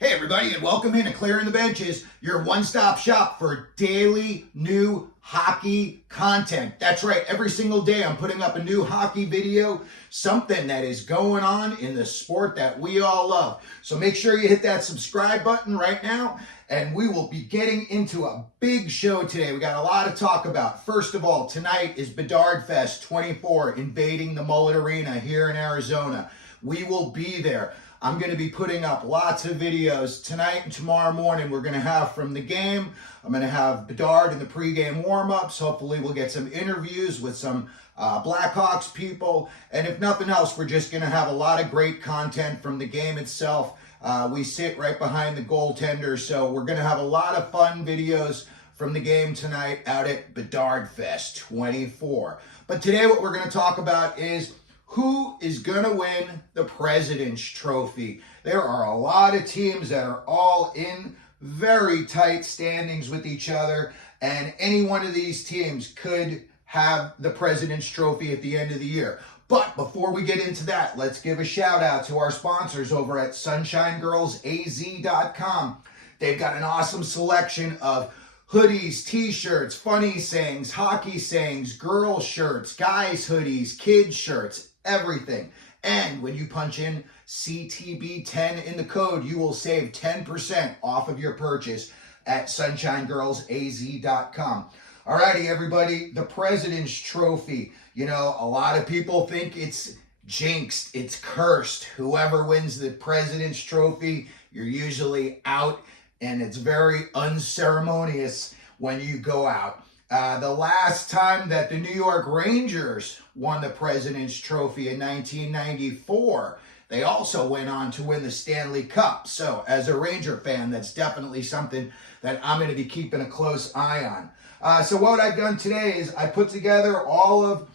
Hey everybody, and welcome in to Clearing the Benches, your one-stop shop for daily new hockey content. That's right, every single day I'm putting up a new hockey video, something that is going on in the sport that we all love. So make sure you hit that subscribe button right now, and we will be getting into a big show today. We got a lot to talk about. First of all, tonight is Bedard Fest 24 invading the Mullet Arena here in Arizona. We will be there. I'm going to be putting up lots of videos tonight and tomorrow morning. We're going to have from the game. I'm going to have Bedard in the pregame warm-ups. Hopefully we'll get some interviews with some Blackhawks people. And if nothing else, we're just going to have a lot of great content from the game itself. We sit right behind the goaltender, so we're going to have a lot of fun videos from the game tonight out at Bedard Fest 24. But today what we're going to talk about is who is going to win the President's Trophy. There are a lot of teams that are all in very tight standings with each other, and any one of these teams could have the President's Trophy at the end of the year. But before we get into that, let's give a shout out to our sponsors over at SunshineGirlsAZ.com. They've got an awesome selection of hoodies, t-shirts, funny sayings, hockey sayings, girl shirts, guys hoodies, kids shirts, everything. And when you punch in CTB10 in the code, you will save 10% off of your purchase at SunshineGirlsAZ.com. Alrighty, everybody, the President's Trophy. You know, a lot of people think it's jinxed, it's cursed. Whoever wins the President's Trophy, you're usually out, and it's very unceremonious when you go out. The last time that the New York Rangers won the President's Trophy in 1994, they also went on to win the Stanley Cup. So as a Ranger fan, that's definitely something that I'm going to be keeping a close eye on. So what I've done today is I put together all of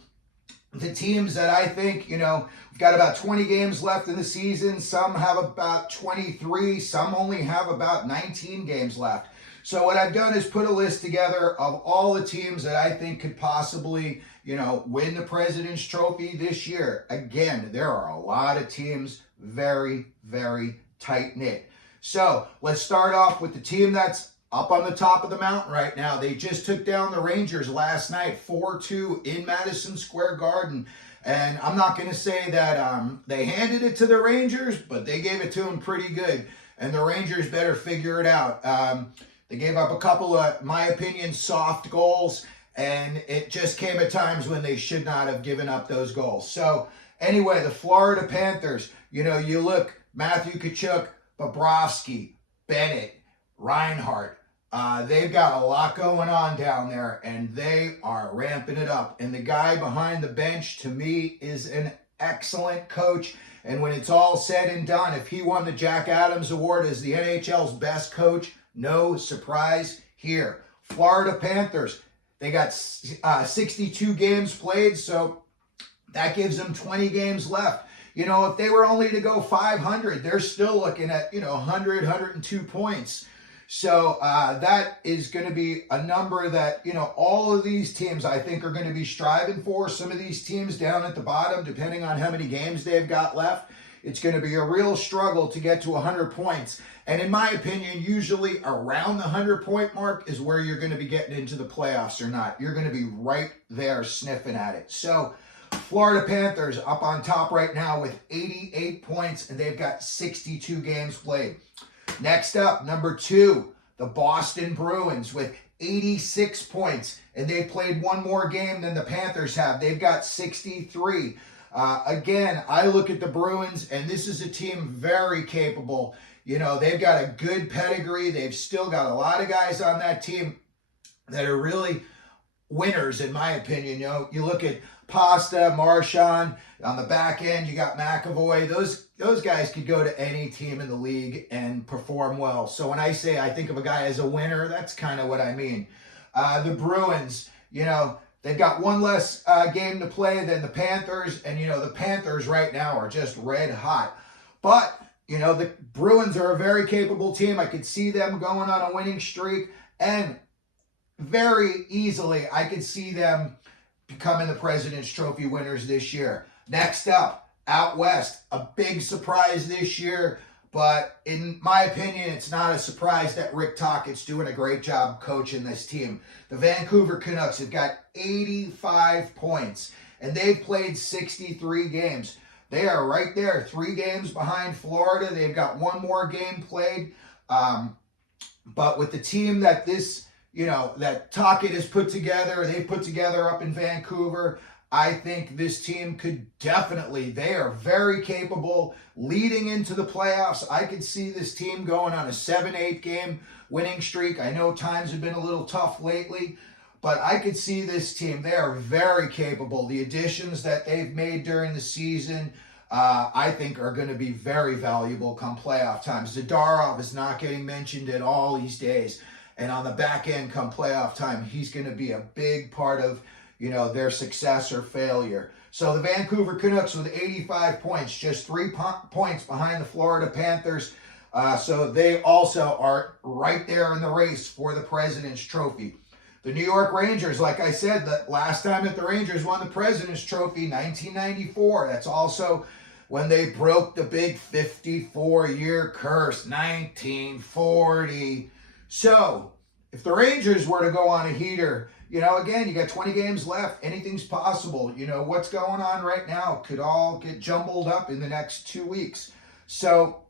the teams that I think, you know, we've got about 20 games left in the season. Some have about 23. Some only have about 19 games left. So what I've done is put a list together of all the teams that I think could possibly, you know, win the President's Trophy this year. Again, there are a lot of teams, very, very tight-knit. So let's start off with the team that's up on the top of the mountain right now. They just took down the Rangers last night, 4-2 in Madison Square Garden. And I'm not going to say that they handed it to the Rangers, but they gave it to them pretty good. And the Rangers better figure it out. They gave up a couple of, my opinion, soft goals, and it just came at times when they should not have given up those goals. So anyway, the Florida Panthers, you know, you look, Matthew Tkachuk, Bobrovsky, Bennett, Reinhart, they've got a lot going on down there, and they are ramping it up. And the guy behind the bench, to me, is an excellent coach. And when it's all said and done, if he won the Jack Adams Award as the NHL's best coach, no surprise here. Florida Panthers, they got 62 games played, so that gives them 20 games left. You know, if they were only to go 500, they're still looking at, you know, 100, 102 points. So that is going to be a number that, you know, all of these teams I think are going to be striving for. Some of these teams down at the bottom, depending on how many games they've got left, it's going to be a real struggle to get to 100 points. And in my opinion, usually around the 100-point mark is where you're going to be getting into the playoffs or not. You're going to be right there sniffing at it. So Florida Panthers up on top right now with 88 points, and they've got 62 games played. Next up, number 2, the Boston Bruins with 86 points, and they've played one more game than the Panthers have. They've got 63. Again, I look at the Bruins, and this is a team very capable. You know, they've got a good pedigree. They've still got a lot of guys on that team that are really winners, in my opinion. You know, you look at Pasta, Marchand, on the back end, you got McAvoy. Those guys could go to any team in the league and perform well. So when I say I think of a guy as a winner, that's kind of what I mean. The Bruins, you know, they've got one less game to play than the Panthers, and, you know, the Panthers right now are just red hot. But, you know, the Bruins are a very capable team. I could see them going on a winning streak, and very easily I could see them becoming the President's Trophy winners this year. Next up, out west, a big surprise this year, But in my opinion, it's not a surprise that Rick Tocchet's doing a great job coaching this team. The Vancouver Canucks have got 85 points, and they've played 63 games. They are right there, 3 games behind Florida. They've got 1 more game played. But with the team that that Tocchet has put together, they put together up in Vancouver, I think this team could definitely, they are very capable leading into the playoffs. I could see this team going on a 7-8 game winning streak. I know times have been a little tough lately, but I could see this team. They are very capable. The additions that they've made during the season, I think are going to be very valuable come playoff time. Zadorov is not getting mentioned at all these days. And on the back end come playoff time, he's going to be a big part of their success or failure. So the Vancouver Canucks with 85 points, just 3 points behind the Florida Panthers. So they also are right there in the race for the President's Trophy. The New York Rangers, like I said, the last time that the Rangers won the President's Trophy, 1994. That's also when they broke the big 54-year curse, 1940. So if the Rangers were to go on a heater, again, you got 20 games left. Anything's possible. What's going on right now could all get jumbled up in the next 2 weeks. So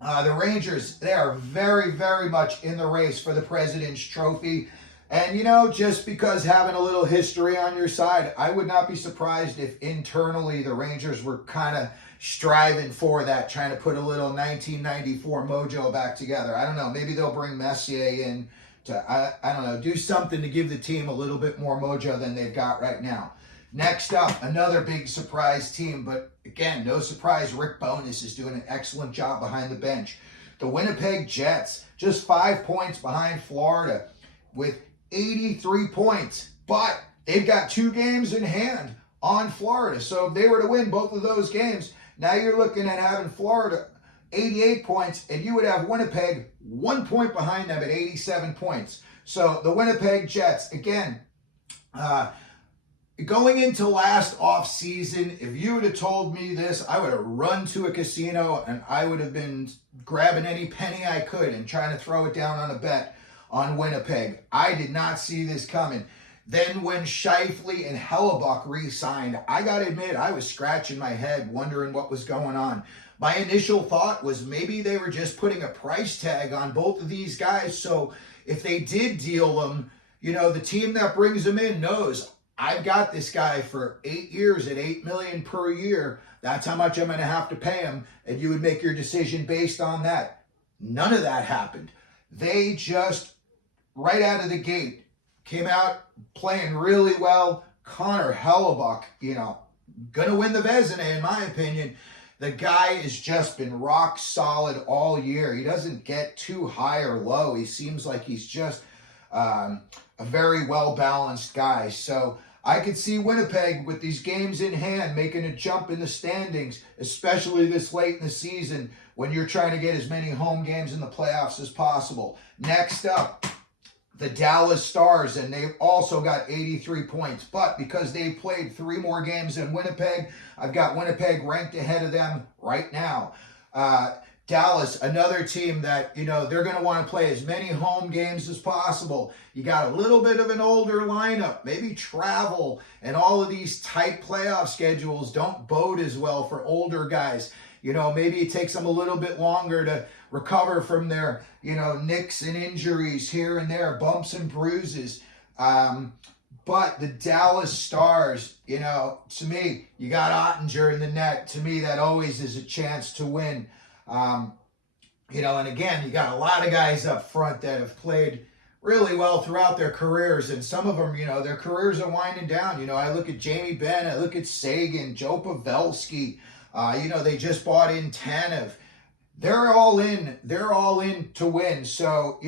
the Rangers, they are very, very much in the race for the President's Trophy. And, just because having a little history on your side, I would not be surprised if internally the Rangers were kind of striving for that, trying to put a little 1994 mojo back together. I don't know. Maybe they'll bring Messier in to, I don't know, do something to give the team a little bit more mojo than they've got right now. Next up, another big surprise team, but again, no surprise, Rick Bowness is doing an excellent job behind the bench. The Winnipeg Jets, just 5 points behind Florida with 83 points, but they've got 2 games in hand on Florida. So if they were to win both of those games, now you're looking at having Florida 88 points, and you would have Winnipeg 1 point behind them at 87 points. So the Winnipeg Jets, again, going into last off-season, if you would have told me this, I would have run to a casino and I would have been grabbing any penny I could and trying to throw it down on a bet on Winnipeg. I did not see this coming. Then when Scheifele and Hellebuck re-signed, I got to admit, I was scratching my head wondering what was going on. My initial thought was maybe they were just putting a price tag on both of these guys. So if they did deal them, the team that brings them in knows I've got this guy for 8 years at $8 million per year. That's how much I'm going to have to pay him. And you would make your decision based on that. None of that happened. They just, right out of the gate, came out playing really well. Connor Hellebuck, gonna win the Vezina in my opinion. The guy has just been rock solid all year. He doesn't get too high or low. He seems like he's just a very well-balanced guy. So I could see Winnipeg with these games in hand making a jump in the standings, especially this late in the season when you're trying to get as many home games in the playoffs as possible. Next up, the Dallas Stars, and they've also got 83 points. But because they've played 3 more games than Winnipeg, I've got Winnipeg ranked ahead of them right now. Dallas, another team that, they're going to want to play as many home games as possible. You got a little bit of an older lineup. Maybe travel and all of these tight playoff schedules don't bode as well for older guys. Maybe it takes them a little bit longer to recover from their, nicks and injuries here and there, bumps and bruises. But the Dallas Stars, to me, you got Ottinger in the net. To me, that always is a chance to win. And again, you got a lot of guys up front that have played really well throughout their careers. And some of them, their careers are winding down. I look at Jamie Benn, I look at Sagan, Joe Pavelski. They just bought in Tanev. They're all in to win. So,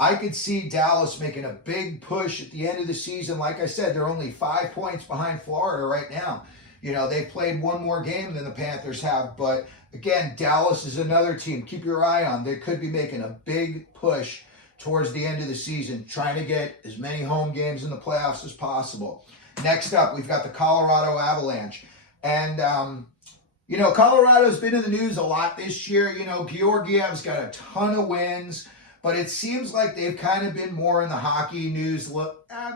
I could see Dallas making a big push at the end of the season. Like I said, they're only 5 points behind Florida right now. They've played 1 more game than the Panthers have. But again, Dallas is another team. Keep your eye on. They could be making a big push towards the end of the season, trying to get as many home games in the playoffs as possible. Next up, we've got the Colorado Avalanche. And, Colorado's been in the news a lot this year. Georgiev's got a ton of wins, but it seems like they've kind of been more in the hockey news,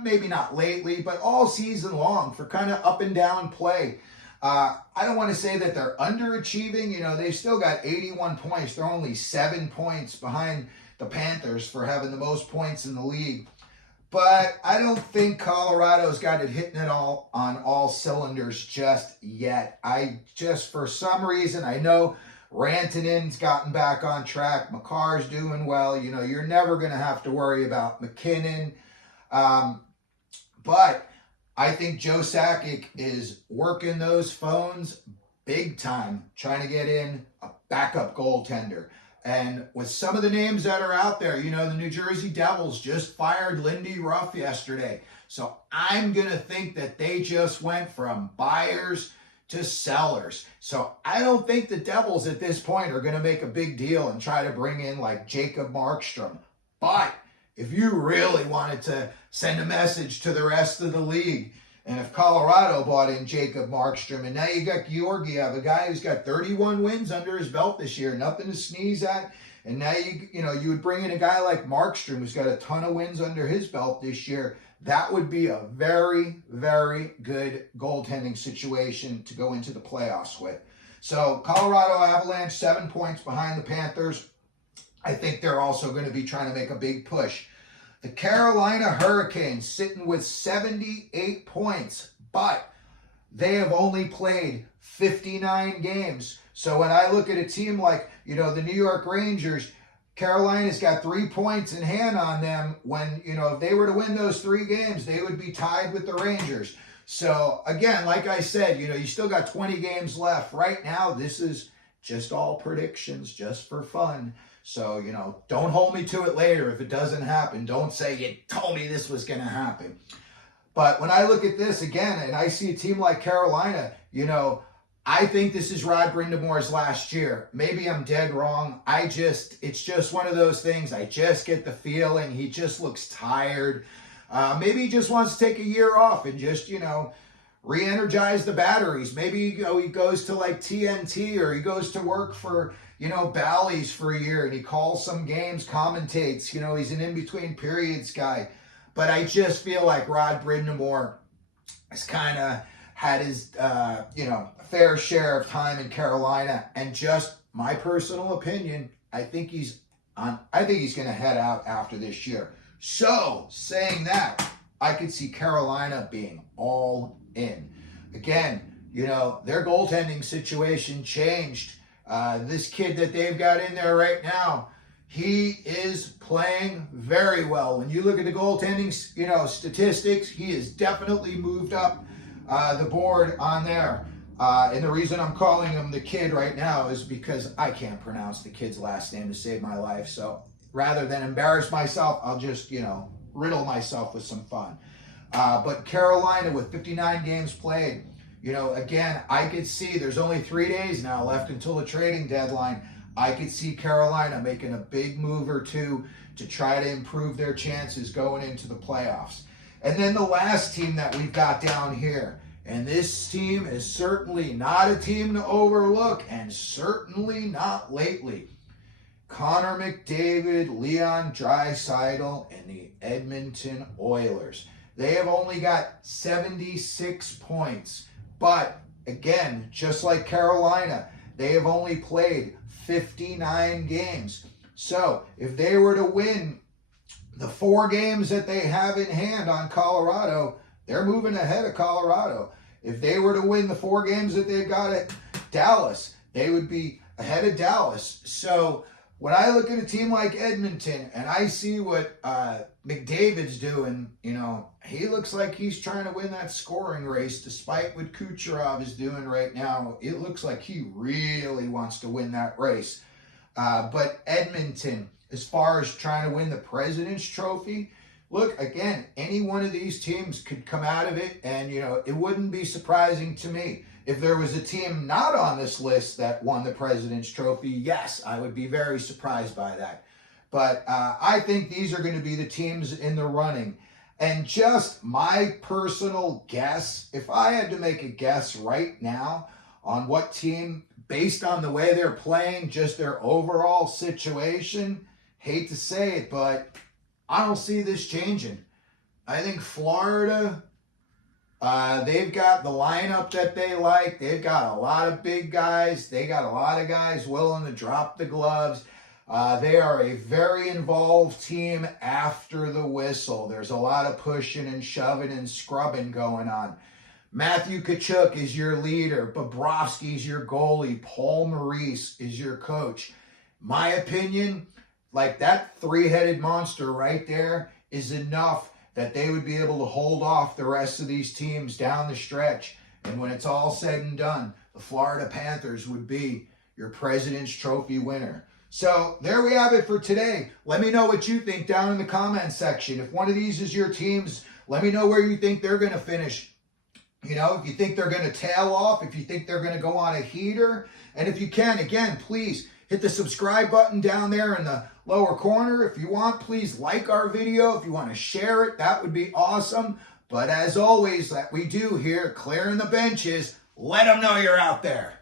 maybe not lately, but all season long for kind of up and down play. I don't want to say that they're underachieving. They've still got 81 points. They're only 7 points behind the Panthers for having the most points in the league. But I don't think Colorado's got it hitting it all on all cylinders just yet. For some reason, I know Rantanen's gotten back on track. Makar's doing well. You're never going to have to worry about McKinnon. But I think Joe Sakic is working those phones big time, trying to get in a backup goaltender. And with some of the names that are out there, the New Jersey Devils just fired Lindy Ruff yesterday. So I'm going to think that they just went from buyers to sellers. So I don't think the Devils at this point are going to make a big deal and try to bring in like Jacob Markstrom. But if you really wanted to send a message to the rest of the league, and if Colorado bought in Jacob Markstrom, and now you got Georgiev, a guy who's got 31 wins under his belt this year, nothing to sneeze at, and now you would bring in a guy like Markstrom who's got a ton of wins under his belt this year, that would be a very, very good goaltending situation to go into the playoffs with. So Colorado Avalanche, 7 points behind the Panthers. I think they're also going to be trying to make a big push. The Carolina Hurricanes sitting with 78 points, but they have only played 59 games. So when I look at a team like, the New York Rangers, Carolina's got 3 points in hand on them. When, if they were to win those 3 games, they would be tied with the Rangers. So again, like I said, you still got 20 games left. Right now, this is just all predictions, just for fun. So, don't hold me to it later if it doesn't happen. Don't say you told me this was going to happen. But when I look at this again and I see a team like Carolina, I think this is Rod Brindamore's last year. Maybe I'm dead wrong. It's just one of those things. I just get the feeling he just looks tired. Maybe he just wants to take a year off and just, re-energize the batteries. Maybe, he goes to like TNT or he goes to work for, Bally's for a year and he calls some games, commentates. He's an in-between periods guy. But I just feel like Rod Brindamore has kind of had his, fair share of time in Carolina. And just my personal opinion, I think he's going to head out after this year. So, saying that, I could see Carolina being all in. Again, their goaltending situation changed. This kid that they've got in there right now, he is playing very well. When you look at the goaltending, statistics, he has definitely moved up the board on there. And the reason I'm calling him the kid right now is because I can't pronounce the kid's last name to save my life. So rather than embarrass myself, I'll just, riddle myself with some fun. But Carolina with 59 games played, again, I could see there's only 3 days now left until the trading deadline. I could see Carolina making a big move or two to try to improve their chances going into the playoffs. And then the last team that we've got down here, and this team is certainly not a team to overlook, and certainly not lately. Connor McDavid, Leon Draisaitl, and the Edmonton Oilers. They have only got 76 points. But, again, just like Carolina, they have only played 59 games. So, if they were to win the 4 games that they have in hand on Colorado, they're moving ahead of Colorado. If they were to win the 4 games that they've got at Dallas, they would be ahead of Dallas. So, when I look at a team like Edmonton and I see what McDavid's doing, he looks like he's trying to win that scoring race despite what Kucherov is doing right now. It looks like he really wants to win that race. But Edmonton, as far as trying to win the President's Trophy, look, again, any one of these teams could come out of it and, it wouldn't be surprising to me. If there was a team not on this list that won the President's Trophy, yes, I would be very surprised by that. But I think these are going to be the teams in the running. And just my personal guess, if I had to make a guess right now on what team, based on the way they're playing, just their overall situation. Hate to say it, but I don't see this changing. I think Florida, they've got the lineup that they like. They've got a lot of big guys. They got a lot of guys willing to drop the gloves. They are a very involved team after the whistle. There's a lot of pushing and shoving and scrubbing going on. Matthew Tkachuk is your leader. Bobrovsky's your goalie. Paul Maurice is your coach. My opinion, like that three-headed monster right there is enough that they would be able to hold off the rest of these teams down the stretch. And when it's all said and done, the Florida Panthers would be your President's Trophy winner. So there we have it for today. Let me know what you think down in the comments section. If one of these is your teams, let me know where you think they're going to finish. You know, if you think they're going to tail off, if you think they're going to go on a heater. And if you can, again, please hit the subscribe button down there in the lower corner. If you want, please like our video. If you want to share it, that would be awesome. But as always, that we do here, clearing the benches, let them know you're out there.